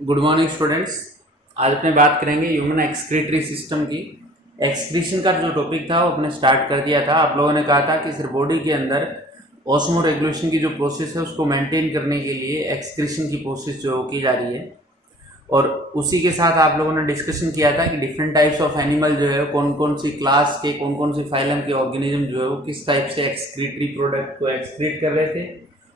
Good morning students. आज अपने बात करेंगे ह्यूमन एक्सक्रीटरी सिस्टम की। एक्सक्रीशन का जो टॉपिक था वो अपने स्टार्ट कर दिया था। आप लोगों ने कहा था कि सिर्फ बॉडी के अंदर ऑस्मो रेगुलेशन की जो प्रोसेस है उसको मेंटेन करने के लिए एक्सक्रीशन की प्रोसेस जो की जा रही है, और उसी के साथ आप लोगों ने डिस्कशन किया था कि डिफरेंट टाइप्स ऑफ एनिमल जो है कौन कौन सी क्लास के कौन कौन सी फाइलम के ऑर्गेनिज्म जो है वो किस टाइप से एक्सक्रीटरी प्रोडक्ट को एक्सक्रीट कर रहे थे,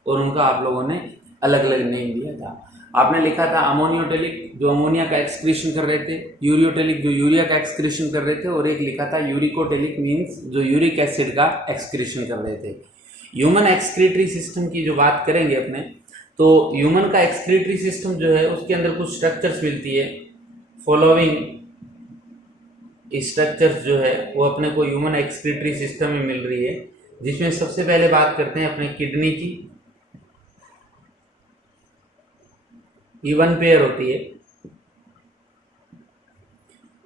और उनका आप लोगों ने अलग अलग नेम दिया था। आपने लिखा था अमोनियोटेलिक जो अमोनिया का एक्सक्रीशन कर रहे थे, यूरियोटेलिक जो यूरिया का एक्सक्रीशन कर रहे थे, और एक लिखा था यूरिकोटेलिक मीन्स जो यूरिक एसिड का एक्सक्रीशन कर रहे थे। ह्यूमन एक्सक्रीटरी सिस्टम की जो बात करेंगे अपने, तो ह्यूमन का एक्सक्रीटरी सिस्टम जो है उसके अंदर कुछ स्ट्रक्चर्स मिलती है। फॉलोइंग स्ट्रक्चर्स जो है वो अपने को ह्यूमन एक्सक्रीटरी सिस्टम में मिल रही है, जिसमें सबसे पहले बात करते हैं अपने किडनी की। ये वन पेयर होती है।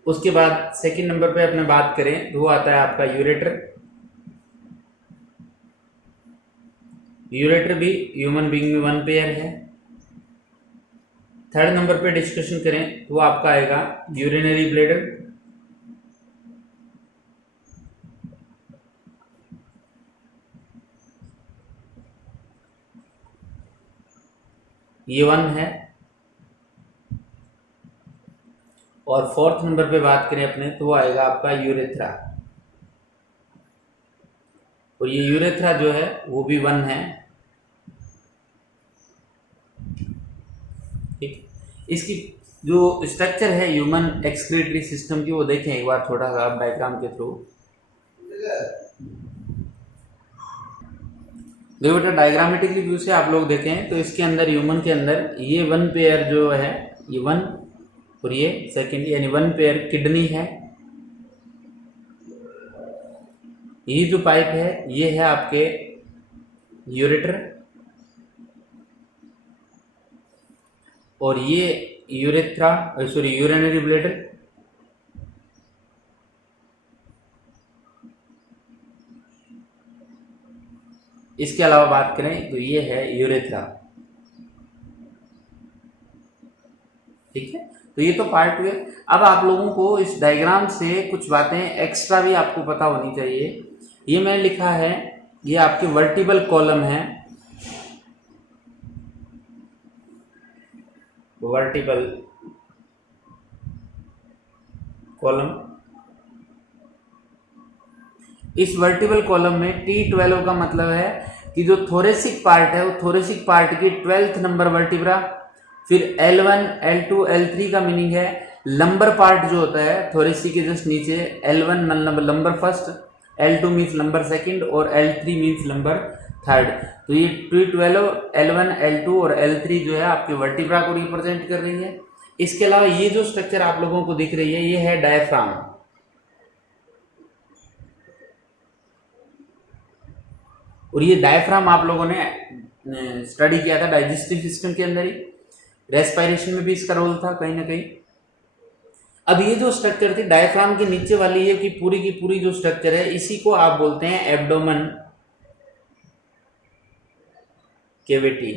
उसके बाद सेकंड नंबर पे अपने बात करें तो वो आता है आपका यूरेटर। यूरेटर भी ह्यूमन बीइंग में वन पेयर है। थर्ड नंबर पे डिस्कशन करें तो वो आपका आएगा यूरिनरी ब्लैडर। ये वन है। और फोर्थ नंबर पे बात करें अपने तो वो आएगा आपका यूरेथ्रा, और ये यूरेथ्रा जो है वो भी वन है। ठीक, इसकी जो स्ट्रक्चर है ह्यूमन एक्सक्रीटरी सिस्टम की वो देखें एक बार थोड़ा सा डायग्राम के थ्रू। देखो बेटा, डायग्रामेटिकली व्यू से आप लोग देखें तो इसके अंदर ह्यूमन के अंदर ये वन पेयर जो है, ये वन और ये सेकेंड, यानी वन पेयर किडनी है। ये जो पाइप है ये है आपके यूरेटर, और ये यूरेथ्रा सॉरी यूरिनरी ब्लैडर। इसके अलावा बात करें तो ये है यूरेथ्रा। ठीक है, तो ये तो पार्ट हुए। अब आप लोगों को इस डायग्राम से कुछ बातें एक्स्ट्रा भी आपको पता होनी चाहिए। ये मैंने लिखा है, ये आपके वर्टिबल कॉलम है, वर्टिबल कॉलम। इस वर्टिबल कॉलम में T12 का मतलब है कि जो थोरेसिक पार्ट है वो थोरेसिक पार्ट की 12th नंबर वर्टिब्रा। फिर L1 L2 L3 का मीनिंग है लंबर पार्ट जो होता है थोरेसिक के जस्ट नीचे। L1 lumbar first, L2 means lumbar second, और L3 मीन्स लंबर थर्ड। तो ये T12 L1 L2 और L3 जो है आपके वर्टिब्रा को रिप्रेजेंट कर रही है। इसके अलावा ये जो स्ट्रक्चर आप लोगों को दिख रही है ये है डायफ्राम, और ये डायफ्राम आप लोगों ने स्टडी किया था डाइजेस्टिव सिस्टम के अंदर ही, रेस्पिरेशन में भी इसका रोल था कहीं ना कहीं। अब ये जो स्ट्रक्चर थी डायफ्राम के नीचे वाली ये की पूरी जो स्ट्रक्चर है इसी को आप बोलते हैं एब्डोमेन कैविटी।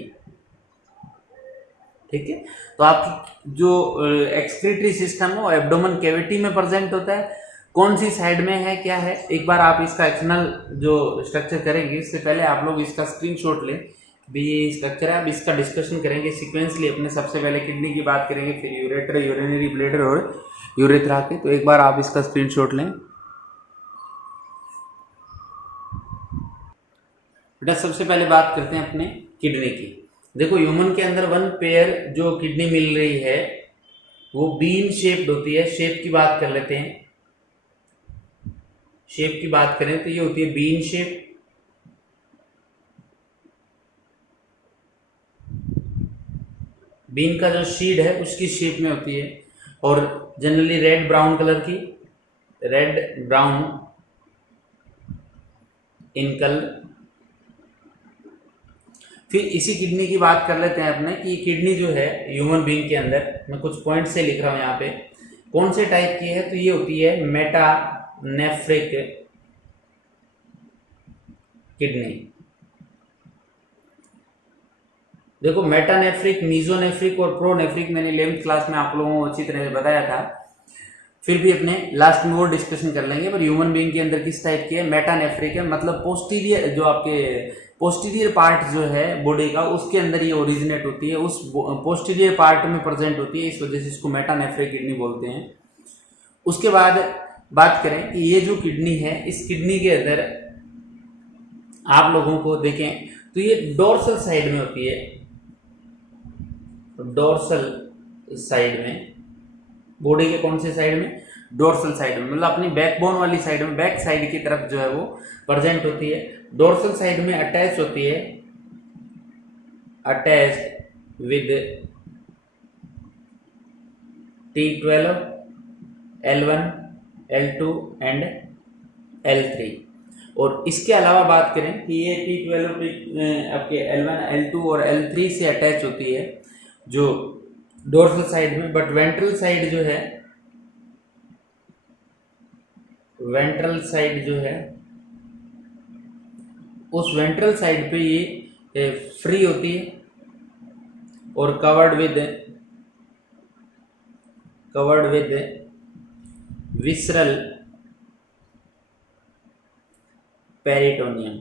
ठीक है, तो आपकी जो एक्सक्रीटरी सिस्टम है वो एब्डोमेन कैविटी में प्रेजेंट होता है। कौन सी साइड में है क्या है, एक बार आप इसका एक्सटर्नल जो स्ट्रक्चर करेंगे इससे पहले आप लोग इसका स्क्रीनशॉट लें भी। ये स्ट्रक्चर है, अब इसका डिस्कशन करेंगे सीक्वेंसली। अपने सबसे पहले किडनी की बात करेंगे, फिर यूरेटर, यूरिनरी ब्लैडर और यूरेथ्रा के। तो एक बार आप इसका स्क्रीनशॉट लें बेटा। सबसे पहले बात करते हैं अपने किडनी की। देखो, ह्यूमन के अंदर वन पेयर जो किडनी मिल रही है वो बीन शेप्ड होती है। शेप की बात कर लेते हैं। शेप की बात करें तो ये होती है बीन शेप। बीन का जो शीड है उसकी शेप में होती है, और जनरली रेड ब्राउन कलर की, रेड ब्राउन इन कलर। फिर इसी किडनी की बात कर लेते हैं अपने कि किडनी जो है ह्यूमन बीइंग के अंदर, मैं कुछ पॉइंट से लिख रहा हूं यहाँ पे, कौन से टाइप की है। तो ये होती है मेटानेफ्रिक किडनी। देखो मेटानेफ्रिक, मीजोनेफ्रिक और प्रोनेफ्रिक मैंने 11th क्लास में आप लोगों को अच्छी तरह से बताया था, फिर भी अपने लास्ट में वो डिस्कशन कर लेंगे। पर ह्यूमन बीइंग के अंदर किस टाइप की है, मेटानेफ्रिक है, मतलब पोस्टीरियर, जो आपके पोस्टीरियर पार्ट जो है बॉडी का, उसके अंदर ये ओरिजिनेट होती है, उस पोस्टीरियर पार्ट में प्रेजेंट होती है, इस वजह से इसको मेटानेफ्रिक किडनी बोलते हैं। उसके बाद बात करें कि ये जो किडनी है, इस किडनी के अंदर आप लोगों को देखें तो ये डोर्सल साइड में होती है, डोर्सल साइड में, बॉडी के कौन से साइड में, डोर्सल साइड में, मतलब अपनी बैकबोन वाली साइड में, बैक साइड की तरफ जो है वो प्रेजेंट होती है। डोर्सल साइड में अटैच होती है, attached with T12, L1, L2 and L3। और इसके अलावा बात करें कि ये T12 आपके L1, L2 और L3 से अटैच होती है जो डोर्सल साइड में, बट वेंट्रल साइड जो है, वेंट्रल साइड जो है, उस वेंट्रल साइड पे ये फ्री होती है और कवर्ड विद विसरल पेरिटोनियम,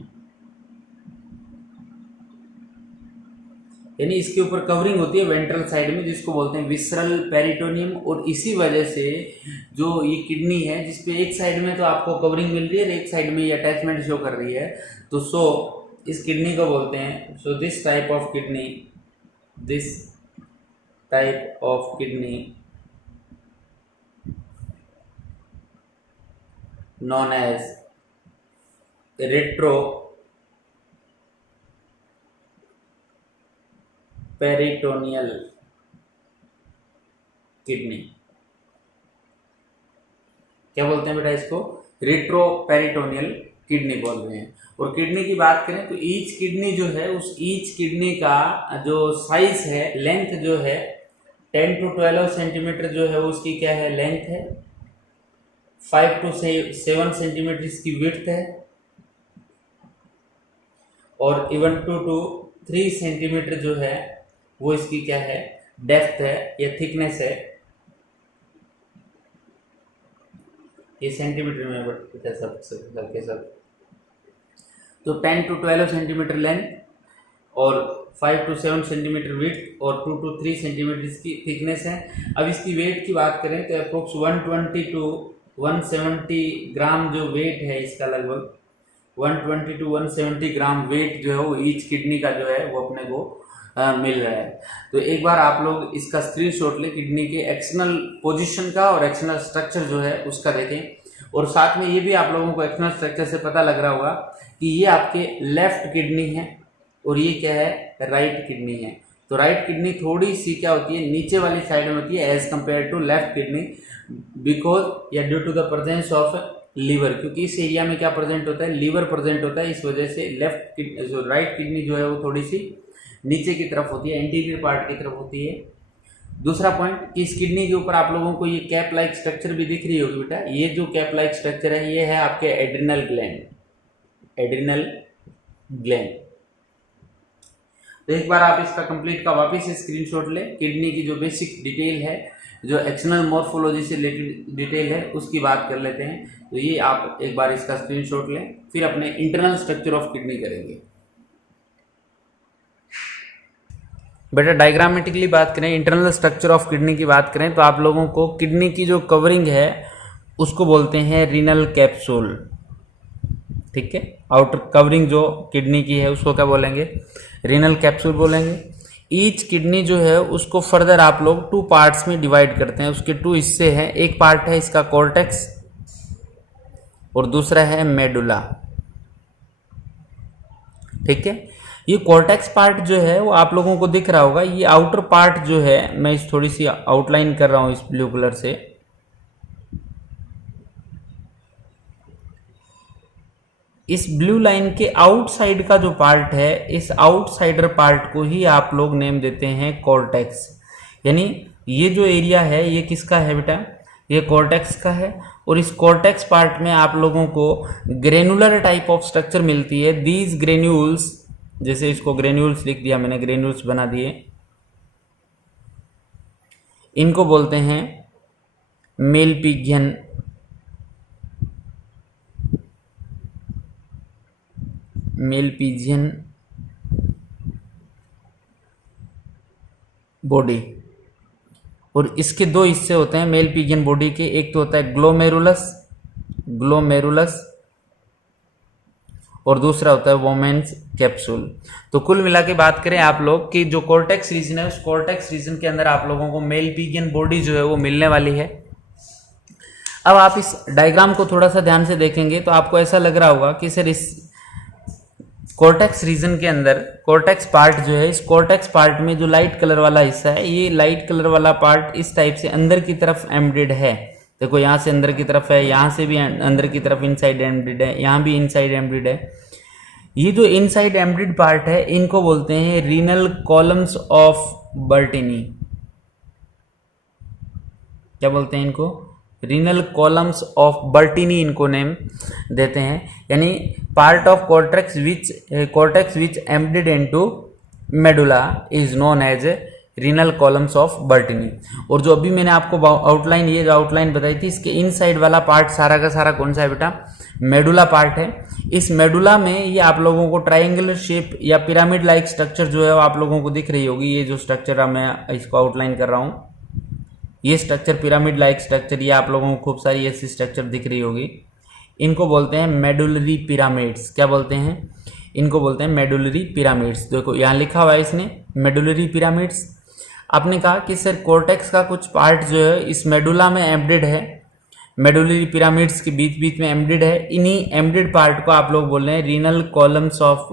यानी इसके ऊपर कवरिंग होती है वेंट्रल साइड में, जिसको बोलते हैं विसरल पेरिटोनियम। और इसी वजह से जो ये किडनी है, जिसपे एक साइड में तो आपको कवरिंग मिल रही है, एक साइड में ये अटैचमेंट शो कर रही है, तो इस किडनी को बोलते हैं, this type of kidney known as retroperitoneal kidney. क्या बोलते हैं बेटा इसको, रेट्रोपेरिटोनियल किडनी बोल रहे हैं। और किडनी की बात करें तो ईच किडनी जो है, उस ईच किडनी का जो साइज है, लेंथ जो है 10 to 12 सेंटीमीटर जो है उसकी क्या है, लेंथ है। 5 to 7 सेंटीमीटर इसकी विड्थ है, और इवन 2 to 3 सेंटीमीटर जो है वो इसकी क्या है, डेप्थ है या थिकनेस है। ये सेंटीमीटर में बट सब तो 10 to 12 सेंटीमीटर लेंथ और 5 to 7 सेंटीमीटर विड्थ और 2 to 3 सेंटीमीटर इसकी थिकनेस है। अब इसकी वेट की बात करें तो अप्रोक्स 120 to 170 ग्राम जो वेट है इसका, लगभग 120 to 170 ग्राम वेट जो है वो ईच किडनी का जो है वो अपने को मिल रहा है। तो एक बार आप लोग इसका स्क्रीनशॉट ले, किडनी के एक्सटर्नल पोजीशन का और एक्सटर्नल स्ट्रक्चर जो है उसका देखें। और साथ में ये भी आप लोगों को एक्सटर्नल स्ट्रक्चर से पता लग रहा होगा कि ये आपके लेफ्ट किडनी है और ये क्या है, राइट किडनी है। तो राइट किडनी थोड़ी सी क्या होती है, नीचे वाली साइड में होती है as compare to left kidney, because या due to the presence of liver, क्योंकि इस एरिया में क्या प्रेजेंट होता है, लीवर प्रेजेंट होता है। इस वजह से राइट किडनी जो है वो थोड़ी सी नीचे की तरफ होती है, एंटीरियर पार्ट की तरफ होती है। दूसरा पॉइंट कि इस किडनी के ऊपर आप लोगों को ये कैप लाइक स्ट्रक्चर भी दिख रही होगी बेटा। ये जो कैप लाइक स्ट्रक्चर है ये है आपके एड्रिनल ग्लैंड। तो एक बार आप इसका कंप्लीट का वापस से स्क्रीनशॉट ले, किडनी की जो बेसिक डिटेल है, जो एक्सटर्नल मॉर्फोलॉजी से रिलेटेड डिटेल है उसकी बात कर लेते हैं। तो ये आप एक बार इसका स्क्रीनशॉट लें, फिर अपने इंटरनल स्ट्रक्चर ऑफ किडनी करेंगे। बेटा डायग्रामेटिकली बात करें, इंटरनल स्ट्रक्चर ऑफ किडनी की बात करें तो आप लोगों को किडनी की जो कवरिंग है उसको बोलते हैं रीनल कैप्सूल, ठीक है। आउटर कवरिंग जो किडनी की है उसको क्या बोलेंगे, रीनल कैप्सूल बोलेंगे। ईच किडनी जो है उसको फर्दर आप लोग 2 पार्ट्स में डिवाइड करते हैं, उसके 2 हिस्से हैं। एक पार्ट है इसका कॉर्टेक्स और दूसरा है मेडुला, ठीक है। ये कॉर्टेक्स पार्ट जो है वो आप लोगों को दिख रहा होगा। ये आउटर पार्ट जो है, मैं इस थोड़ी सी आउटलाइन कर रहा हूं इस ब्लू कलर से। इस ब्लू लाइन के आउटसाइड का जो पार्ट है, इस आउटसाइडर पार्ट को ही आप लोग नेम देते हैं कॉर्टेक्स। यानी ये जो एरिया है ये किसका है बेटा, ये कॉर्टेक्स का है। और इस कॉर्टेक्स पार्ट में आप लोगों को ग्रेनुलर टाइप ऑफ स्ट्रक्चर मिलती है। दीज ग्रेन्यूल्स जैसे इसको ग्रेन्यूल्स लिख दिया मैंने, ग्रेन्यूल्स बना दिए। इनको बोलते हैं मेलपिजियन बॉडी। और इसके दो हिस्से होते हैं मेलपिजियन बॉडी के, एक तो होता है ग्लोमेरुलस और दूसरा होता है वोमेन्स कैप्सूल। तो कुल मिला के बात करें आप लोग कि जो कॉर्टेक्स रीजन है, उस कॉर्टेक्स रीजन के अंदर आप लोगों को मेलपिजियन बॉडी जो है वो मिलने वाली है। अब आप इस डायग्राम को थोड़ा सा ध्यान से देखेंगे तो आपको ऐसा लग रहा होगा कि सर इस कॉर्टेक्स रीजन के अंदर कॉर्टेक्स पार्ट जो है, इस कॉर्टेक्स पार्ट में जो लाइट कलर वाला हिस्सा है, ये लाइट कलर वाला पार्ट इस टाइप से अंदर की तरफ एम्बेडेड है। देखो यहाँ से अंदर की तरफ है, यहाँ से भी अंदर की तरफ इनसाइड एम्बेडेड है, यहाँ भी इनसाइड एम्बेडेड है। ये जो इनसाइड एम्बेडेड पार्ट है इनको बोलते हैं रीनल कॉलम्स ऑफ बर्टिनी। क्या बोलते हैं इनको? रीनल कॉलम्स ऑफ बर्टिनी इनको नेम देते हैं। यानी part of cortex which embedded into medulla is known as renal columns of Bertini. और जो अभी मैंने आपको आउटलाइन, ये जो आउटलाइन बताई थी, इसके इनसाइड वाला पार्ट सारा का सारा कौन सा है बेटा? मेडुला पार्ट है। इस मेडुला में ये आप लोगों को ट्रायंगुलर शेप या पिरामिड लाइक स्ट्रक्चर जो है वो आप लोगों को दिख रही होगी। ये जो स्ट्रक्चर मैं इसको आउटलाइन कर रहा हूँ, ये स्ट्रक्चर पिरामिड लाइक स्ट्रक्चर, ये आप लोगों को खूब सारी ऐसी स्ट्रक्चर दिख रही होगी। इनको बोलते हैं मेडुलरी पिरामिड्स। क्या बोलते हैं? इनको बोलते हैं मेडुलरी पिरामिड्स। देखो यहाँ लिखा हुआ है इसने मेडुलरी पिरामिड्स। आपने कहा कि सर कॉर्टेक्स का कुछ पार्ट जो है इस मेडुला में एम्बेडेड है, मेडुलरी पिरामिड्स के बीच बीच में एम्बेडेड है। इन्हीं एम्बेडेड पार्ट को आप लोग बोल रहे हैं रीनल कॉलम्स ऑफ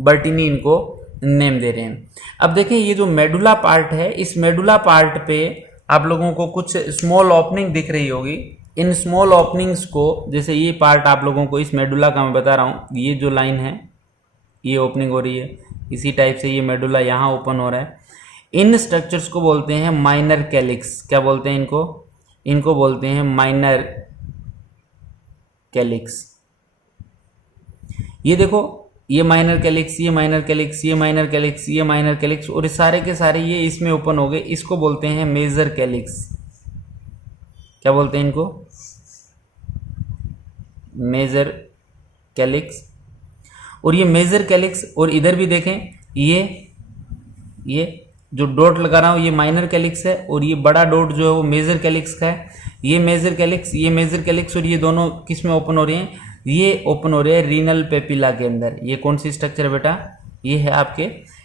बर्टिनी, इनको नेम दे रहे हैं। अब देखें ये जो मेडुला पार्ट है, इस मेडुला पार्ट पे आप लोगों को कुछ स्मॉल ओपनिंग दिख रही होगी। इन स्मॉल ओपनिंग्स को, जैसे ये पार्ट आप लोगों को इस मेडुला का मैं बता रहा हूँ, ये जो लाइन है ये ओपनिंग हो रही है, इसी टाइप से ये मेडुला यहाँ ओपन हो रहा है। इन स्ट्रक्चर्स को बोलते हैं माइनर कैलिक्स। क्या बोलते हैं इनको? इनको बोलते हैं माइनर कैलिक्स। ये देखो, ये माइनर कैलिक्स, ये माइनर कैलिक्स, ये माइनर कैलिक्स, ये माइनर कैलिक्स, और सारे के सारे ये इसमें ओपन हो गए। इसको बोलते हैं मेजर कैलिक्स। क्या बोलते हैं इनको? Major calyx. और ये मेजर कैलिक्स, और इधर भी देखें, ये जो डॉट लगा रहा हूँ ये माइनर कैलिक्स है, और ये बड़ा डॉट जो है वो मेजर कैलिक्स का है। ये मेजर कैलिक्स, ये मेजर कैलिक्स, और ये दोनों किस में ओपन हो रहे हैं? ये ओपन हो रहे हैं रीनल पेपिला के अंदर। ये कौन सी स्ट्रक्चर है बेटा? ये है आपके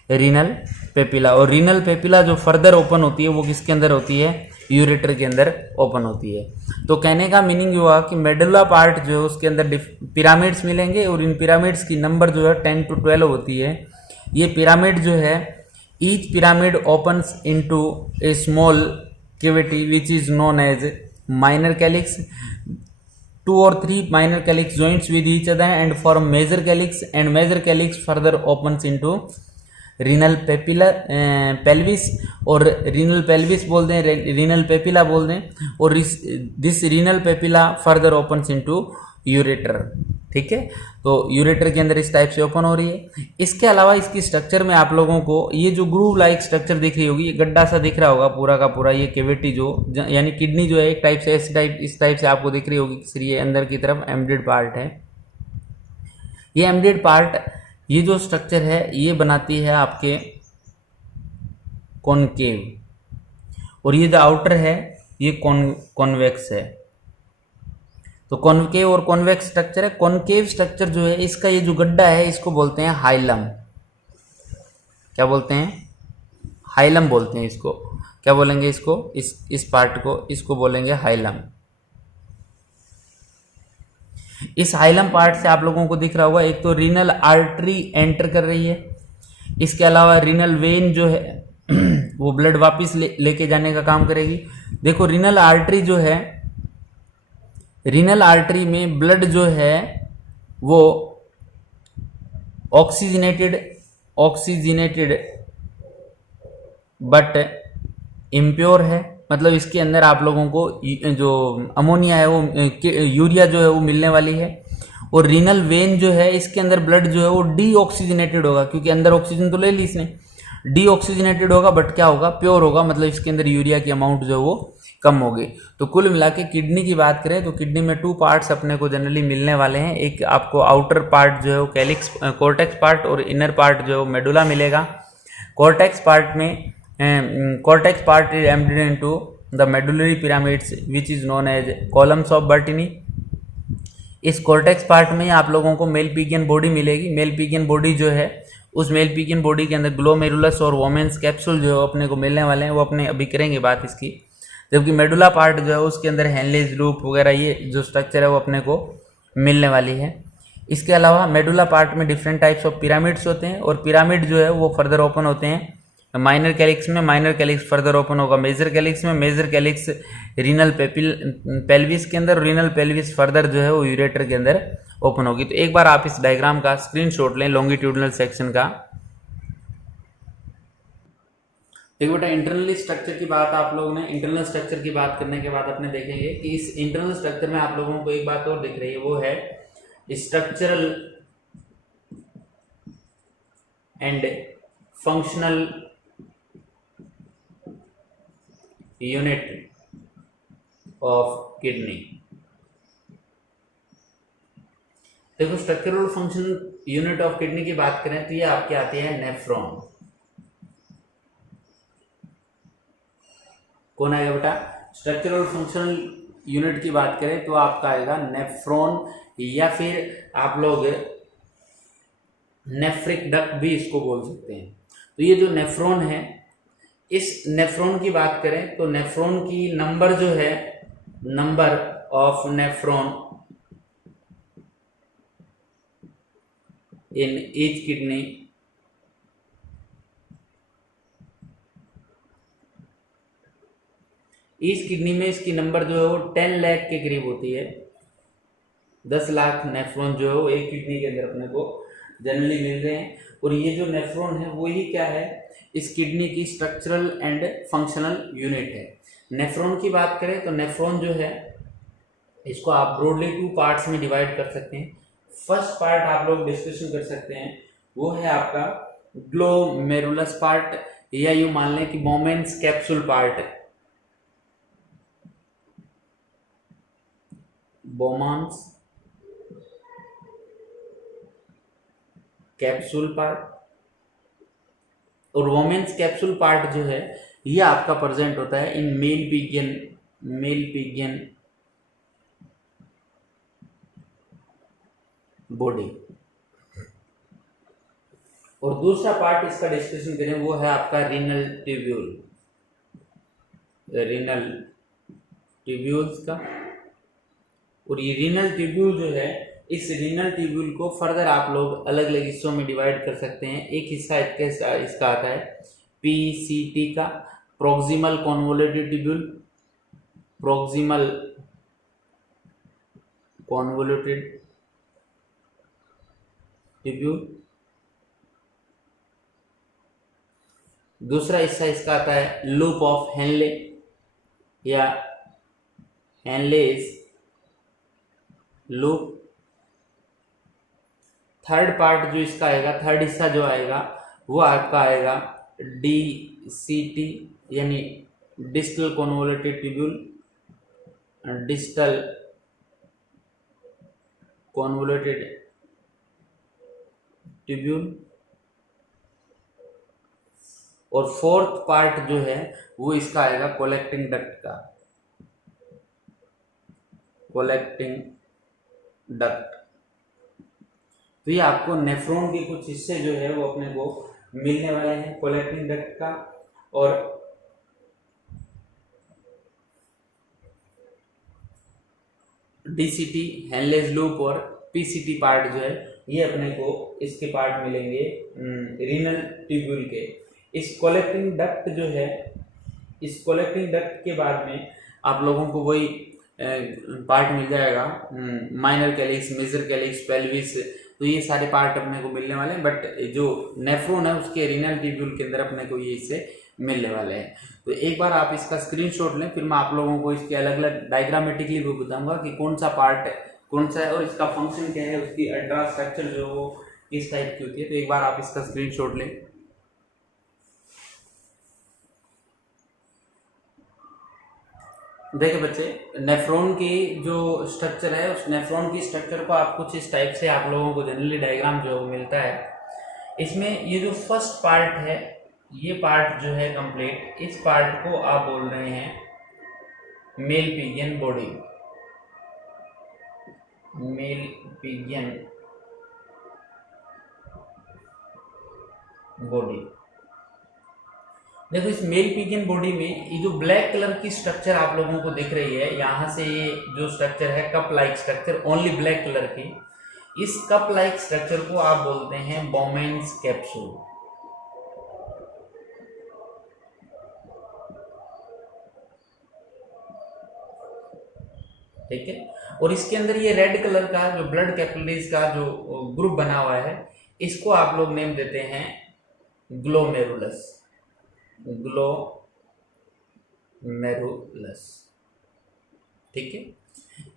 रीनल पेपिला। और रीनल पेपिला जो फर्दर ओपन होती है वो किसके अंदर होती है? यूरेटर के अंदर ओपन होती है। तो कहने का मीनिंग हुआ कि मेडुला पार्ट जो है उसके अंदर पिरामिड्स मिलेंगे, और इन पिरामिड्स की नंबर जो है 10 to 12 होती है। ये पिरामिड जो है, each pyramid opens into a small cavity which is known as minor calyx. 2 or 3 minor calyx joints with each other and form major calyx, and major calyx further opens into renal pelvis, और renal pelvis बोल दें, renal papilla बोल दें, और this renal papilla further opens into ureter। ठीक है, तो ureter के अंदर इस टाइप से ओपन हो रही है। इसके अलावा इसकी स्ट्रक्चर में आप लोगों को ये जो ग्रूव लाइक स्ट्रक्चर दिख रही होगी, ये गड्ढा सा दिख रहा होगा पूरा का पूरा। ये कैविटी जो यानी किडनी जो है एक टाइप से इस टाइप से आपको दिख रही होगी कि ये अंदर की तरफ एम्बेडेड पार्ट है। ये एम्बेडेड पार्ट, ये जो स्ट्रक्चर है ये बनाती है आपके कॉनकेव, और ये जो आउटर है ये कॉन्वेक्स है। तो कॉनकेव और कॉन्वेक्स स्ट्रक्चर है। कॉनकेव स्ट्रक्चर जो है, इसका ये जो गड्ढा है इसको बोलते हैं हाइलम। क्या बोलते हैं? हाइलम बोलते हैं इसको। क्या बोलेंगे इसको? इस पार्ट को, इसको बोलेंगे हाइलम। इस हाइलम पार्ट से आप लोगों को दिख रहा होगा, एक तो रीनल आर्टरी एंटर कर रही है, इसके अलावा रीनल वेन जो है वो ब्लड वापस लेके जाने का काम करेगी। देखो रीनल आर्टरी जो है, रीनल आर्टरी में ब्लड जो है वो ऑक्सीजनेटेड बट इम्प्योर है। मतलब इसके अंदर आप लोगों को जो अमोनिया है वो, यूरिया जो है वो मिलने वाली है। और रीनल वेन जो है इसके अंदर ब्लड जो है वो डीऑक्सीजनेटेड होगा, क्योंकि अंदर ऑक्सीजन तो ले ली इसने, डीऑक्सीजनेटेड होगा, बट क्या होगा, प्योर होगा, मतलब इसके अंदर यूरिया की अमाउंट जो है वो कम होगी। तो कुल मिला के किडनी की बात करें तो किडनी में 2 पार्ट्स अपने को जनरली मिलने वाले हैं। एक आपको आउटर पार्ट जो है वो कैलिक्स कॉर्टेक्स पार्ट, और इनर पार्ट जो है वो मेडुला मिलेगा। Cortex part is embedded into the medullary pyramids which is known as columns of Bertini. इस कॉर्टेक्स पार्ट में आप लोगों को मेल पिगियन बॉडी मिलेगी। मेल पिगियन बॉडी जो है उस मेल पिगियन बॉडी के अंदर ग्लोमेरुलस और वोमेन्स कैप्सूल जो है अपने को मिलने वाले हैं, वो अपने अभी करेंगे बात इसकी। जबकि मेडुला पार्ट जो है उसके अंदर हेनलेज लूप वगैरह ये जो स्ट्रक्चर है वो अपने को मिलने वाली है। इसके अलावा मेडुला पार्ट में डिफरेंट टाइप्स ऑफ पिरामिड्स होते हैं, और पिरामिड जो है वो फर्दर ओपन होते हैं माइनर कैलिक्स में, माइनर कैलिक्स फर्दर ओपन होगा मेजर कैलिक्स में, मेजर कैलिक्स रीनल पेल्विस के अंदर, रीनल पेल्विस फर्दर जो है वो यूरेटर के अंदर ओपन होगी। तो एक बार आप इस डायग्राम का स्क्रीनशॉट लें लॉन्गिट्यूडनल सेक्शन का। देखो बेटा, इंटरनली स्ट्रक्चर की बात आप लोगों ने, इंटरनल स्ट्रक्चर की बात करने के बाद अपने देखेंगे कि इस इंटरनल स्ट्रक्चर में आप लोगों को एक बात और दिख रही है, वो है structural and functional unit of kidney. देखो, structural function unit of kidney की बात करें तो ये आपके आती है नेफ्रॉन। कौन आएगा बेटा? स्ट्रक्चरल फंक्शनल यूनिट की बात करें तो आपका आएगा नेफ्रॉन, या फिर आप लोग नेफ्रिक डक्ट भी इसको बोल सकते हैं। तो ये जो नेफ्रॉन है, इस नेफ्रॉन की बात करें तो नेफ्रॉन की नंबर जो है, number of nephron in each kidney इस किडनी में इसकी नंबर जो है वो 10 लाख के करीब होती है। 10 लाख नेफ्रॉन जो है वो एक किडनी के अंदर अपने को जनरली मिल रहे हैं। और ये जो नेफ्रॉन है वो ही क्या है, इस किडनी की स्ट्रक्चरल एंड फंक्शनल यूनिट है। नेफ्रॉन की बात करें तो नेफ्रॉन जो है इसको आप ब्रॉडली 2 पार्ट्स में डिवाइड कर सकते हैं। फर्स्ट पार्ट आप लोग डिस्कशन कर सकते हैं, वो है आपका ग्लोमेरुलस पार्ट, या यूं मान लें कि मोमेंस कैप्सूल पार्ट, बोमांस कैप्सूल पार्ट। और वोमेन्स कैप्सूल पार्ट जो है ये आपका प्रेजेंट होता है इन मेल पिगियन बॉडी। और दूसरा पार्ट इसका डिस्कशन करें वो है आपका रीनल ट्यूब्यूल्स का। और ये रीनल ट्यूब्यूल जो है, इस रीनल ट्यूब्यूल को फर्दर आप लोग अलग अलग हिस्सों में डिवाइड कर सकते हैं। एक हिस्सा इसका आता है PCT का, proximal convoluted tubule, proximal convoluted tubule. दूसरा हिस्सा इसका आता है लूप ऑफ हेनले या हेनलेस लूप। थर्ड पार्ट जो इसका आएगा, थर्ड हिस्सा जो आएगा वो आपका आएगा DCT यानी distal convoluted tubule, distal convoluted tubule. और फोर्थ पार्ट जो है वो इसका आएगा कलेक्टिंग डक्ट का, कलेक्टिंग डक्ट। तो ये आपको नेफ्रॉन के कुछ हिस्से जो है वो अपने को मिलने वाले हैं कलेक्टिंग डक्ट का। और DCT हेनलेस लूप और PCT पार्ट जो है ये अपने को इसके पार्ट मिलेंगे रीनल ट्यूब्यूल के। इस कलेक्टिंग डक्ट जो है, इस कलेक्टिंग डक्ट के बाद में आप लोगों को वही पार्ट मिल जाएगा minor calyx, major calyx, pelvis. तो ये सारे पार्ट अपने को मिलने वाले हैं, बट जो नेफ्रॉन है उसके रीनल ट्यूब्यूल के अंदर अपने को ये इससे मिलने वाले हैं। तो एक बार आप इसका स्क्रीनशॉट लें, फिर मैं आप लोगों को इसके अलग अलग डायग्रामेटिकली भी बताऊंगा कि कौन सा पार्ट कौन सा है और इसका फंक्शन क्या है, उसकी अल्ट्रा स्ट्रक्चर जो है वो किस टाइप की होती है। तो एक बार आप इसका स्क्रीनशॉट लें। देखिए बच्चे, नेफ्रॉन की जो स्ट्रक्चर है उस नेफ्रॉन की स्ट्रक्चर को आप कुछ इस टाइप से आप लोगों को जनरली डायग्राम जो मिलता है। इसमें ये जो फर्स्ट पार्ट है, ये पार्ट जो है कंप्लीट, इस पार्ट को आप बोल रहे हैं Malpighian body. Malpighian body. देखो इस मेल पिजियन बॉडी में ये जो ब्लैक कलर की स्ट्रक्चर आप लोगों को दिख रही है, यहाँ से ये जो स्ट्रक्चर है cup like structure, only black colour की, इस कप लाइक स्ट्रक्चर को आप बोलते हैं बोमेन्स कैप्सूल। ठीक है। और इसके अंदर ये रेड कलर का जो ब्लड कैपिलरीज का जो ग्रुप बना हुआ है, इसको आप लोग नेम देते हैं ग्लोमेरुलस। ग्लोमेरुलस। ठीक है।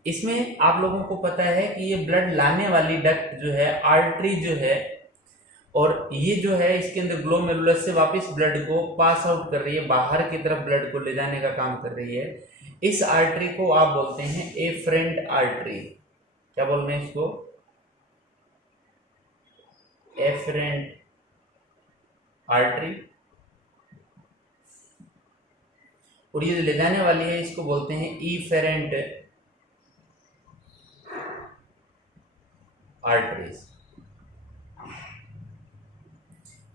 इसमें आप लोगों को पता है कि ये ब्लड लाने वाली डक्ट जो है, आर्टरी जो है, और ये जो है इसके अंदर ग्लोमेरुलस से वापस ब्लड को पास आउट कर रही है, बाहर की तरफ ब्लड को ले जाने का काम कर रही है। इस आर्टरी को आप बोलते हैं एफरेंट आर्टरी। क्या बोलते हैं इसको? Afferent artery. और ये ले जाने वाली है इसको बोलते हैं ईफेरेंट आर्टरीज।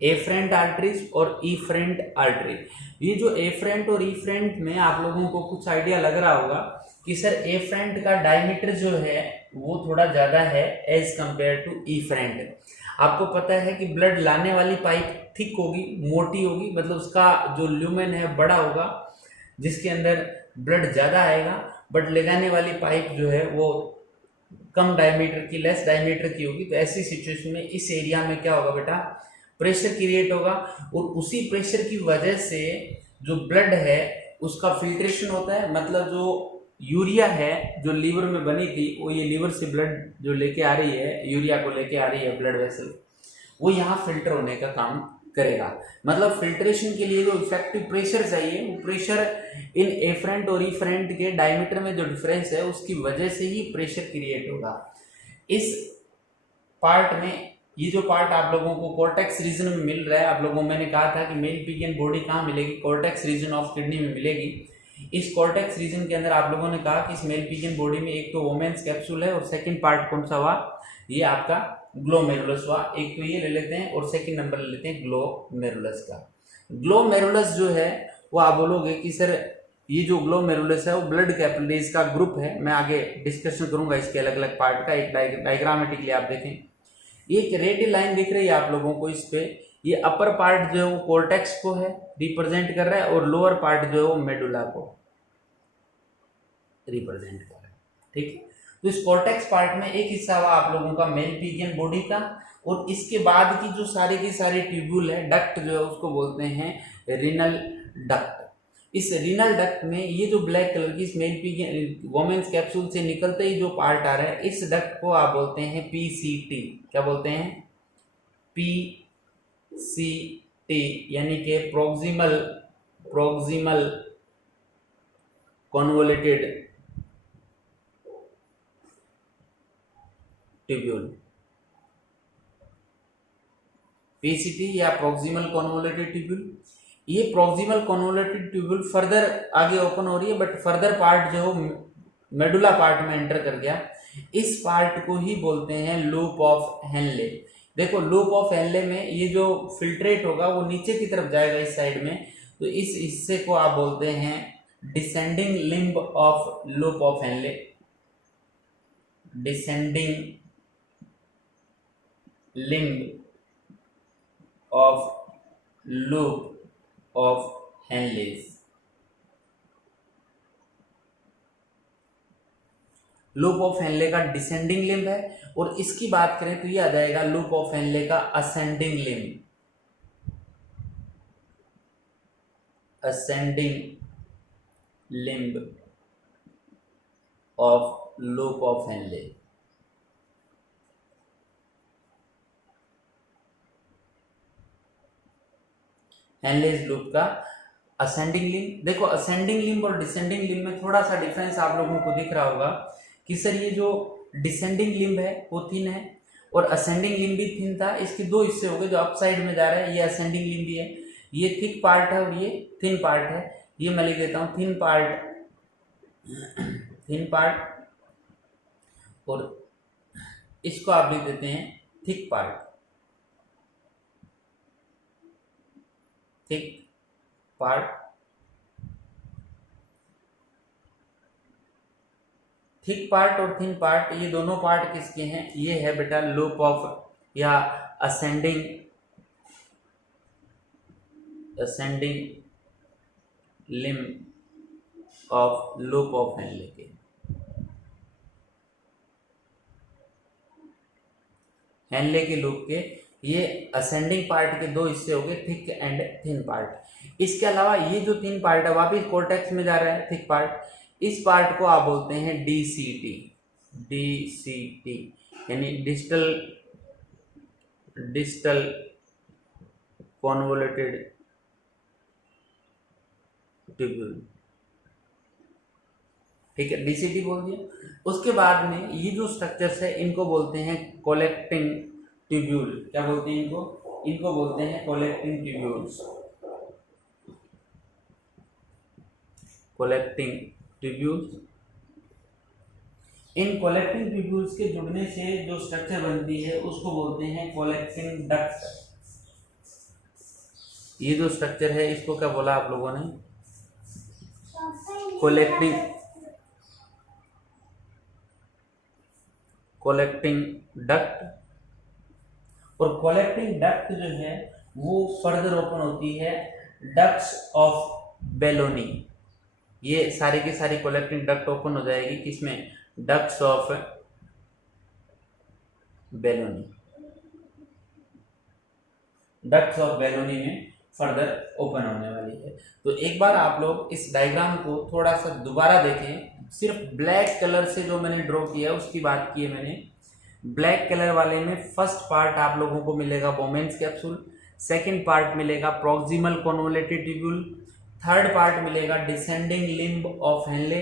एफरेंट आर्टरीज और ईफरेंट आर्टरी। ये जो एफरेंट और ईफरेंट में आप लोगों को कुछ आइडिया लग रहा होगा कि सर एफरेंट का डायमीटर जो है वो थोड़ा ज़्यादा है एज कंपेयर टू ईफरेंट। आपको पता है कि ब्लड लाने वाली पाइप थिक होगी, मोटी होगी, मतलब उसका जो ल्यूमेन है बड़ा होगा, जिसके अंदर ब्लड ज़्यादा आएगा, बट ले जाने वाली पाइप जो है वो कम डायमीटर की, लेस डायमीटर की होगी। तो ऐसी सिचुएशन में इस एरिया में क्या होगा बेटा, प्रेशर क्रिएट होगा, और उसी प्रेशर की वजह से जो ब्लड है उसका फिल्ट्रेशन होता है। मतलब जो यूरिया है जो लीवर में बनी थी, वो ये लीवर से ब्लड जो लेके आ रही है, यूरिया को लेके आ रही है ब्लड वेसल, वो यहाँ फिल्टर होने का काम करेगा। मतलब फिल्ट्रेशन के लिए जो इफेक्टिव प्रेशर चाहिए, वो प्रेशर इन एफरेंट और ईफरेंट के डायमीटर में जो डिफरेंस है उसकी वजह से ही प्रेशर क्रिएट होगा। इस पार्ट में, ये जो पार्ट आप लोगों को कॉर्टेक्स रीजन में मिल रहा है, आप लोगों, मैंने कहा था कि मेल पिजियन बॉडी कहाँ मिलेगी, कॉर्टेक्स रीजन ऑफ किडनी में मिलेगी। इस कॉर्टेक्स रीजन के अंदर आप लोगों ने कहा कि इस मेल पिजियन बॉडी में एक तो वोमेन्स कैप्सूल है, और सेकंड पार्ट कौन सा हुआ, ये आपका ग्लोमेरुलस हुआ। एक तो ये ले लेते हैं और सेकंड नंबर ले लेते हैं ग्लोमेरुलस का। ग्लोमेरुलस जो है वो आप बोलोगे कि सर ये जो ग्लोमेरुलस है वो ब्लड कैपिलरीज का ग्रुप है। मैं आगे डिस्कशन करूंगा इसके अलग अलग पार्ट का। एक डायग्रामेटिकली आप देखें, एक रेड लाइन दिख रही है आप लोगों को इस पे, ये अपर पार्ट जो है वो कॉर्टेक्स को है रिप्रेजेंट कर रहा है, और लोअर पार्ट जो है वो मेडुला को रिप्रेजेंट कर रहा है। ठीक है। तो इस कॉर्टेक्स पार्ट में एक हिस्सा हुआ आप लोगों का मेल पिजियन बॉडी का, और इसके बाद की जो सारी की सारी ट्यूब्यूल है, डक्ट जो है उसको बोलते हैं रीनल डक्ट। इस रीनल डक्ट में ये जो ब्लैक कलर की इस मेल पिजियन वोमेन्स कैप्सूल से निकलते ही जो पार्ट आ रहा है, इस डक्ट को आप बोलते हैं पीसीटी। क्या बोलते हैं? पीसीटी, यानी कि प्रोक्सिमल कॉन्वोलेटेड ट्यूब्यूल। पीसीटी या प्रोक्सिमल कॉन्वोलेटेड ट्यूब्यूल। ये प्रोक्सिमल कॉन्वोलेटेड ट्यूब्यूल फर्दर आगे ओपन हो रही है, बट फर्दर पार्ट जो मेडुला पार्ट में एंटर कर गया। इस पार्ट को ही बोलते हैं लूप ऑफ हेनले। देखो लूप ऑफ हेनले में ये जो फिल्ट्रेट होगा वो नीचे की तरफ जाएगा इस साइड में, तो इस हिस्से को आप बोलते हैं descending limb of loop of Henle. Descending limb of loop of Henle's. Loop of Henle का डिसेंडिंग लिम्ब है, और इसकी बात करें तो ये आ जाएगा लूप ऑफ हेनले का ascending limb. Ascending limb of loop of Henle. Henle's loop का असेंडिंग लिम्ब। देखो असेंडिंग लिम्ब और डिसेंडिंग लिम्ब में थोड़ा सा डिफरेंस आप लोगों को दिख रहा होगा कि सर ये जो डिसेंडिंग लिम्ब है वो थिन है और असेंडिंग लिम्ब भी थिन था। इसके दो हिस्से हो गए, जो अप साइड में जा रहा है ये असेंडिंग लिम्ब भी है, ये थिक पार्ट है और ये थिन पार्ट है। ये मैं लिख देता हूँ थिन पार्ट, थिन पार्ट, और इसको आप लिख देते हैं thick part, thick part. Thick part और थिन पार्ट ये दोनों पार्ट किसके हैं? ये है बेटा लूप ऑफ या ascending limb of loop of Henle के। हेनले के लूप के ये असेंडिंग पार्ट के दो हिस्से हो गए, थिक एंड थिन पार्ट। इसके अलावा ये जो थिन पार्ट है वापिस कोर्टेक्स में जा रहा है, थिक पार्ट, इस पार्ट को आप बोलते हैं DCT, DCT यानी डिस्टल कॉन्वोल्यूटेड ट्यूब्यूल, ठीक है, DCT बोल दिया। उसके बाद में ये जो स्ट्रक्चर्स है इनको बोलते हैं कलेक्टिंग ट्यूब्यूल। क्या बोलते हैं इनको? इनको बोलते हैं collecting tubules, collecting tubules. In collecting tubules के जुड़ने से जो स्ट्रक्चर बनती है उसको बोलते हैं कलेक्टिंग डक्ट। ये जो स्ट्रक्चर है इसको क्या बोला आप लोगों ने? Collecting duct. और कलेक्टिंग डक्ट जो है वो फर्दर ओपन होती है डक्ट्स ऑफ बेलोनी। ये सारी की सारी कलेक्टिंग डक्ट ओपन हो जाएगी किसमें? डक्ट्स ऑफ बेलोनी, डक्ट्स ऑफ बेलोनी में फर्दर ओपन होने वाली है। तो एक बार आप लोग इस डायग्राम को थोड़ा सा दोबारा देखें। सिर्फ ब्लैक कलर से जो मैंने ड्रॉ किया उसकी बात की है मैंने। ब्लैक कलर वाले में फर्स्ट पार्ट आप लोगों को मिलेगा बोमेन्स कैप्सूल, सेकंड पार्ट मिलेगा proximal convoluted tubule, third part मिलेगा descending limb of Henle,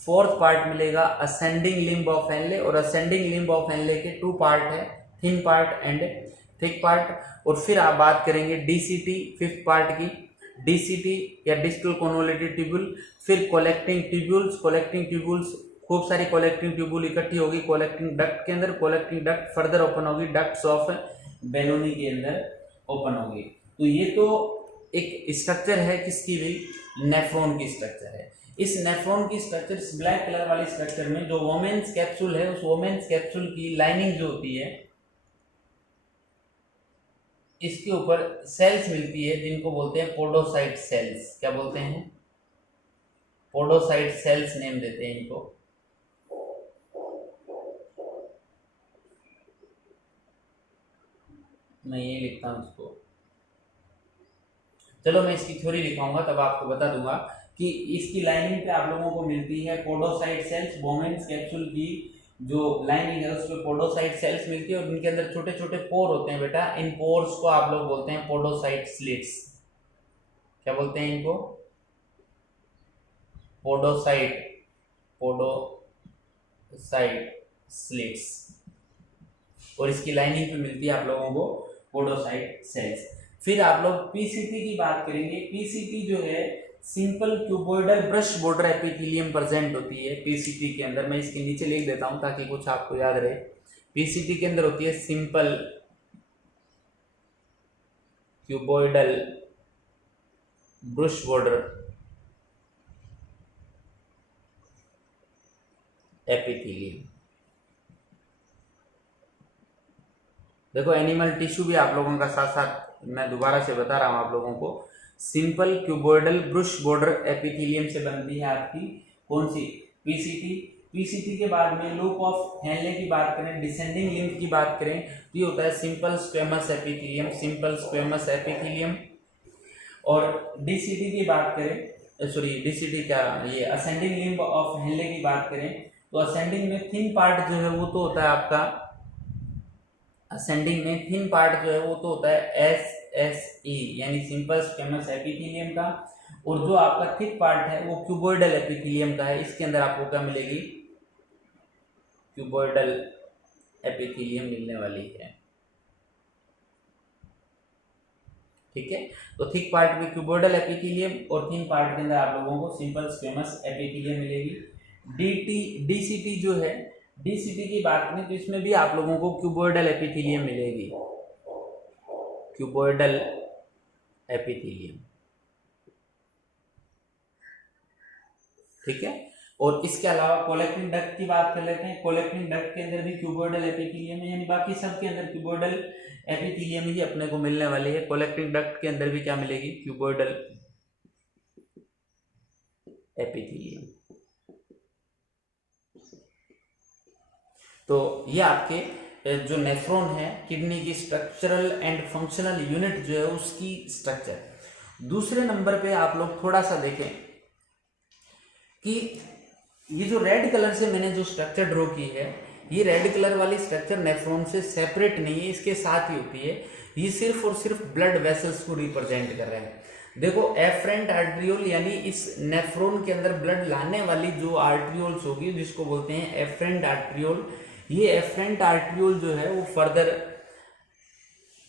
fourth part मिलेगा असेंडिंग लिम्ब ऑफ हेनले। और असेंडिंग लिम्ब ऑफ हेनले के टू पार्ट है, thin part and thick part. और फिर आप बात करेंगे DCT फिफ्थ पार्ट की, DCT या डिस्टल कॉन्वोल्यूटेड ट्यूब्यूल। फिर कलेक्टिंग ट्यूब्यूल्स, कलेक्टिंग ट्यूब्यूल्स खूब सारी कलेक्टिंग ट्यूब्यूल इकट्ठी होगी कलेक्टिंग डक्ट के अंदर, कलेक्टिंग डक्ट फर्दर ओपन होगी डक्ट्स ऑफ बेलोनी के अंदर ओपन होगी। तो ये तो एक स्ट्रक्चर है किसकी भी? नेफ्रॉन की स्ट्रक्चर है। इस नेफ्रॉन की स्ट्रक्चर, इस ब्लैक कलर वाली स्ट्रक्चर में जो वोमेन्स कैप्सूल है उस वोमेन्स कैप्सूल की लाइनिंग जो होती है इसके ऊपर सेल्स मिलती है जिनको बोलते हैं पोडोसाइट सेल्स। क्या बोलते हैं? पोडोसाइट सेल्स नेम देते हैं इनको। मैं ये लिखता हूँ इसको। चलो मैं इसकी थ्योरी लिखाऊंगा तब आपको बता दूंगा कि इसकी लाइनिंग पे आप लोगों को मिलती है पोडोसाइट सेल्स। वोमेन्स कैप्सूल की जो लाइनिंग है उसमें पोडोसाइट सेल्स मिलती है और इनके अंदर छोटे छोटे पोर होते हैं बेटा। इन पोर्स को आप लोग बोलते हैं पोडोसाइट स्लिट्स। क्या बोलते हैं इनको? Podocyte slits. और इसकी लाइनिंग पे मिलती है आप लोगों को पोडोसाइट सेल्स। फिर आप लोग PCT की बात करेंगे। PCT जो है simple cuboidal brush border epithelium present होती है PCT के अंदर। मैं इसके नीचे लिख देता हूं ताकि कुछ आपको याद रहे। PCT के अंदर होती है simple cuboidal brush border epithelium. देखो एनिमल टिश्यू भी आप लोगों का साथ साथ मैं दोबारा से बता रहा हूं आप लोगों को। Simple cuboidal brush border epithelium से बनती है आपकी कौन सी? PCT के बाद में लूप ऑफ हेनले की बात करें, डिसेंडिंग लिम्ब की बात करें तो ये होता है simple squamous epithelium, simple squamous epithelium. और DCT की बात करें, DCT क्या, ये असेंडिंग लिम्ब ऑफ हेनले की बात करें तो असेंडिंग में थिन पार्ट जो है वो तो होता है आपका, असेंडिंग में थिन पार्ट जो है वो तो होता है SSE यानी सिंपल स्क्वेमस एपिथेलियम का, और जो आपका थिक पार्ट है वो क्यूबॉइडल एपिथेलियम का है। इसके अंदर आपको क्या मिलेगी, क्यूबॉइडल एपिथेलियम मिलने वाली है। ठीक है, तो थिक पार्ट में क्यूबॉइडल एपिथेलियम और थिन पार्ट के अंदर आप लोगों को सिंपल स्क्वेमस एपिथेलियम मिलेगी। DCT जो है, DCT की बात करें तो इसमें भी आप लोगों को क्यूबॉइडल एपिथेलियम मिलेगी, क्यूबॉइडल एपिथेलियम। ठीक है, और इसके अलावा कोलेक्टिंग डक्ट की बात कर लेते हैं। कोलेक्टिंग डक्ट के अंदर भी क्यूबॉइडल एपिथेलियम है, यानी बाकी सब के अंदर क्यूबॉइडल एपिथेलियम ही अपने को मिलने वाली है। कोलेक्टिंग डक्ट के अंदर भी क्या मिलेगी, क्यूबॉइडल एपिथेलियम। तो ये आपके जो नेफ्रॉन है, किडनी की स्ट्रक्चरल एंड फंक्शनल यूनिट जो है उसकी स्ट्रक्चर। दूसरे नंबर पे आप लोग थोड़ा सा देखें कि ये जो रेड कलर से मैंने जो स्ट्रक्चर ड्रॉ की है, ये रेड कलर वाली स्ट्रक्चर नेफ्रॉन से सेपरेट नहीं है, इसके साथ ही होती है। ये सिर्फ और सिर्फ ब्लड वेसल्स को रिप्रेजेंट कर रहे हैं। देखो एफरेंट आर्ट्रियोल यानी इस नेफ्रॉन के अंदर ब्लड लाने वाली जो आर्ट्रियोल्स होगी जिसको बोलते हैं एफरेंट आर्ट्रियोल। ये एफरेंट आर्ट्रियोल जो है वो फर्दर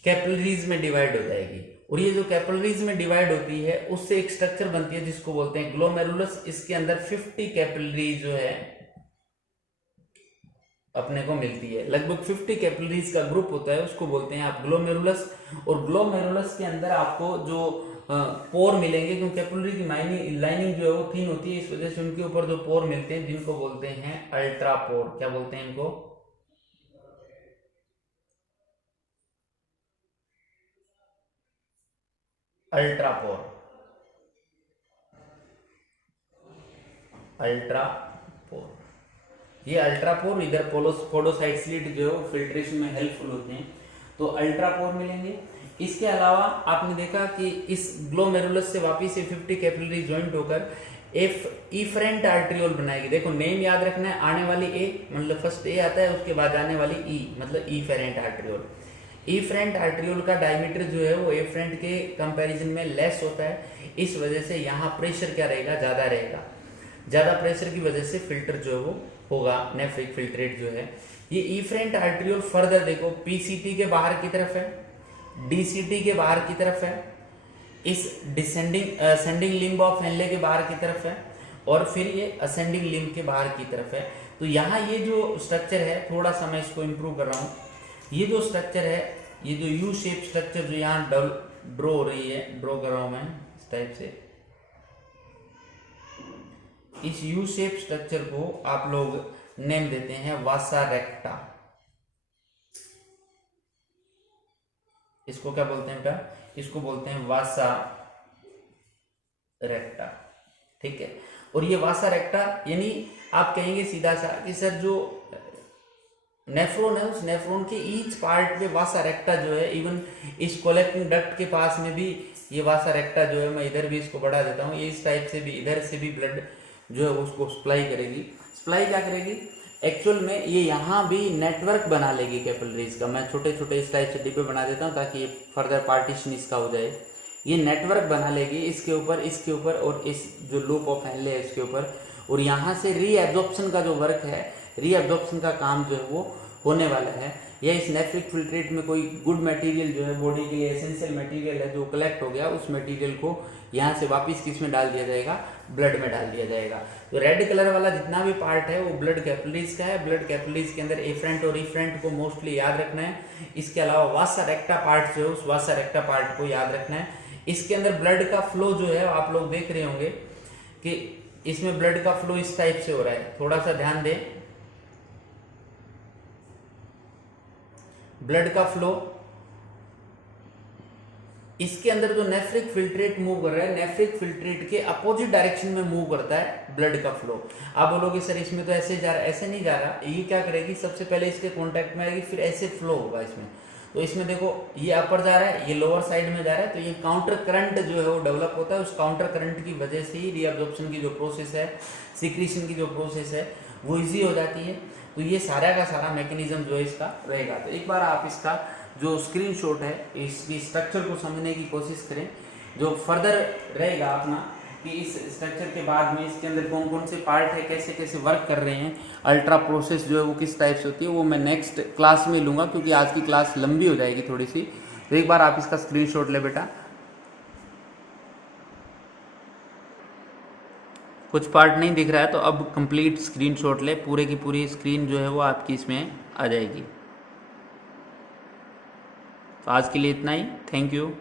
कैपिलरीज में डिवाइड हो जाएगी, और ये जो कैपिलरीज में डिवाइड होती है उससे एक स्ट्रक्चर बनती है जिसको बोलते हैं ग्लोमेरुलस। इसके अंदर 50 कैपिलरी जो है अपने को मिलती है, लगभग 50 कैपिलरीज का ग्रुप होता है, उसको बोलते हैं आप ग्लोमेरुलस। और ग्लोमेरुलस के अंदर आपको जो पोर मिलेंगे, क्योंकि कैपिलरी की लाइनिंग जो है वो थिन होती है, इस वजह से उनके ऊपर जो पोर मिलते हैं जिनको बोलते हैं अल्ट्रा पोर। क्या बोलते हैं इनको, अल्ट्रापोर। अल्ट्रापोर, ये अल्ट्रापोर इधर पोडोसाइट स्लिट जो है वो फिल्ट्रेशन में हेल्पफुल होते हैं, तो अल्ट्रापोर मिलेंगे। इसके अलावा आपने देखा कि इस ग्लोमेरुलस से वापिस से 50 कैपिलरी ज्वाइंट होकर इफरेंट आर्ट्रियोल बनाएगी। देखो नेम याद रखना है, आने वाली ए मतलब फर्स्ट ए आता है, उसके बाद आने वाली ई मतलब इफरेंट आर्ट्रियोल। इफरेंट आर्ट्रियोल का डायमीटर जो है वो एफरेंट के कंपैरिजन में लेस होता है, इस वजह से यहाँ प्रेशर क्या रहेगा, ज़्यादा रहेगा। ज़्यादा प्रेशर की वजह से फिल्टर जो है वो होगा, नेफ्रिक फिल्ट्रेट जो है। ये इफरेंट आर्ट्रियोल फर्दर देखो पीसीटी के बाहर की तरफ है, डीसीटी के बाहर की तरफ है, इस असेंडिंग लिम्ब ऑफ हेनले के बाहर की तरफ है, और फिर ये असेंडिंग लिम्ब के बाहर की तरफ है। तो यहाँ ये जो स्ट्रक्चर है, थोड़ा सा मैं इसको इम्प्रूव कर रहा हूँ। ये जो स्ट्रक्चर है, ये जो यू शेप स्ट्रक्चर जो यहाँ ड्रॉ हो रही है, ड्रॉ कर रहा हूँ मैं इस टाइप से। इस यू शेप स्ट्रक्चर को आप लोग नेम देते हैं वासा रेक्टा। इसको क्या बोलते हैं बेटा, इसको बोलते हैं वासा रेक्टा। ठीक है, और ये वासा रेक्टा यानी आप कहेंगे सीधा सा कि सर जो नेफ्रॉन है उस नेफ्रॉन के ईच पार्ट पे वासा रेक्टा जो है, इवन इस कोलेक्टिंग डक्ट के पास में भी ये वासा रेक्टा जो है, मैं इधर भी इसको बढ़ा देता हूँ, ये इस टाइप से भी इधर से भी ब्लड जो है उसको सप्लाई करेगी। सप्लाई क्या करेगी, एक्चुअल में ये यहाँ भी नेटवर्क बना लेगी कैपिलरीज का। मैं छोटे छोटे इस टाइप से डिब्बे बना देता हूँ ताकि फर्दर पार्टीशन इसका हो जाए। ये नेटवर्क बना लेगी इसके ऊपर और इस जो लूप ऑफ हेनले है इसके ऊपर, और यहाँ से रीएब्जॉर्प्शन का जो वर्क है, रीएब्जॉर्प्शन का काम जो है वो होने वाला है। या इस नेफ्रिक फिल्ट्रेट में कोई गुड मटेरियल जो है बॉडी के लिए एसेंशियल मटेरियल है जो कलेक्ट हो गया, उस मटेरियल को यहाँ से वापस किस में डाल दिया जाएगा, ब्लड में डाल दिया जाएगा। तो रेड कलर वाला जितना भी पार्ट है वो ब्लड कैपिलरीज का है। ब्लड कैपिलरीज के अंदर एफरेंट और इफरेंट को मोस्टली याद रखना है। इसके अलावा वासा रेक्टा पार्ट जो है उस वासा रेक्टा पार्ट को याद रखना है। इसके अंदर ब्लड का फ्लो जो है आप लोग देख रहे होंगे कि इसमें ब्लड का फ्लो इस टाइप से हो रहा है, थोड़ा सा ध्यान दें। ब्लड का फ्लो, इसके अंदर जो नेफ्रिक फिल्ट्रेट मूव कर रहा है, नेफ्रिक फिल्ट्रेट के अपोजिट डायरेक्शन में मूव करता है ब्लड का फ्लो। आप बोलोगे सर इसमें तो ऐसे जा रहा है, ऐसे नहीं जा रहा। ये क्या करेगी, सबसे पहले इसके कांटेक्ट में आएगी, फिर ऐसे फ्लो होगा इसमें। तो इसमें देखो ये अपर जा रहा है, ये लोअर साइड में जा रहा है, तो ये काउंटर करंट जो है वो डेवलप होता है। उस काउंटर करंट की वजह से ही रीअब्जॉर्प्शन की जो प्रोसेस है, सिक्रीशन की जो प्रोसेस है वो इजी हो जाती है। तो ये सारा का सारा मैकेनिज्म जो है इसका रहेगा। तो एक बार आप इसका जो स्क्रीनशॉट है इसकी स्ट्रक्चर को समझने की कोशिश करें। जो फर्दर रहेगा अपना कि इस स्ट्रक्चर के बाद में इसके अंदर कौन कौन से पार्ट है, कैसे कैसे वर्क कर रहे हैं, अल्ट्रा प्रोसेस जो है वो किस टाइप से होती है, वो मैं नेक्स्ट क्लास में लूँगा क्योंकि आज की क्लास लंबी हो जाएगी थोड़ी सी। तो एक बार आप इसका स्क्रीनशॉट ले बेटा। कुछ पार्ट नहीं दिख रहा है तो अब कंप्लीट स्क्रीनशॉट ले, पूरे की पूरी स्क्रीन जो है वो आपकी इसमें आ जाएगी। तो आज के लिए इतना ही, थैंक यू।